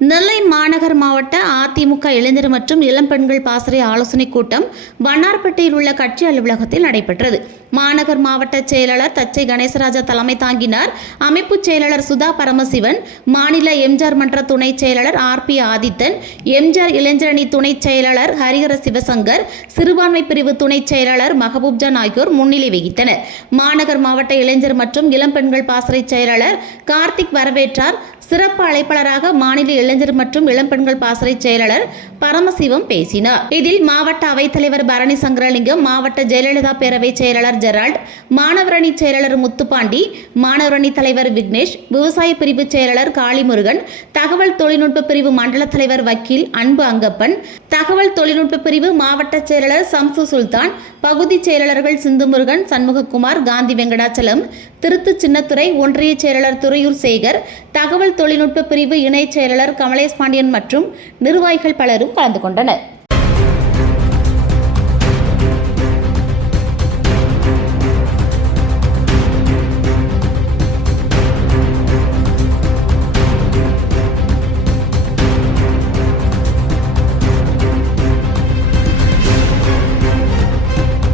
நெல்லை மாநகர் மாவட்ட அதிமுக இளைஞர் மற்றும் இளம் பெண்கள் பாசறை ஆலோசனைக் கூட்டம் வண்ணார்பேட்டையில் உள்ள கட்சி அலுவலகத்தில் நடைபெற்றது. மாநகர் மாவட்ட செயலாளர் தச்சை கணேசராஜா தலைமை தாங்கினார். அமைப்புச் செயலாளர் சுதா பரமசிவன் மாநில எம்ஜிஆர் மன்ற துணைச் செயலாளர் ஆர் பி ஆதித்தன் எம்ஜிஆர் இளைஞரணி துணைச் செயலாளர் ஹரிஹர சிவசங்கர் சிறுபான்மை பிரிவு துணைச் செயலாளர் மஹபூப்ஜான் ஆகியோர் முன்னிலை வகித்தனர். மாநகர் மாவட்ட இளைஞர் மற்றும் இளம் பெண்கள் பாசறை செயலாளர் கார்த்திக் வரவேற்றார். சிறப்பு அழைப்பாளராக மாநில இளைஞர் மற்றும் இளம் பெண்கள் பாசறை செயலாளர் பரமசிவம் பேசினார். இதில் மாவட்ட அவைத்தலைவர் பரணி சங்கரலிங்கம் மாவட்ட ஜெயலலிதா பேரவை செயலாளர் ஜெரால்ட் மாணவரணி செயலாளர் முத்துப்பாண்டி மாணவரணி தலைவர் விக்னேஷ் விவசாய பிரிவு செயலாளர் காளிமுருகன் தகவல் தொழில்நுட்ப பிரிவு மண்டல தலைவர் வக்கீல் அன்பு அங்கப்பன் தகவல் தொழில்நுட்ப பிரிவு மாவட்ட செயலாளர் சம்சு சுல்தான் பகுதி செயலாளர்கள் சிந்துமுருகன் சண்முககுமார் காந்தி வெங்கடாச்சலம் திருத்து சின்னத்துறை ஒன்றிய செயலாளர் துறையூர் சேகர் தகவல் தொழில்நுட்ப பிரிவு இணைச் செயலாளர் கமலேஷ் பாண்டியன் மற்றும் நிர்வாகிகள் பலரும் கலந்து கொண்டனர்.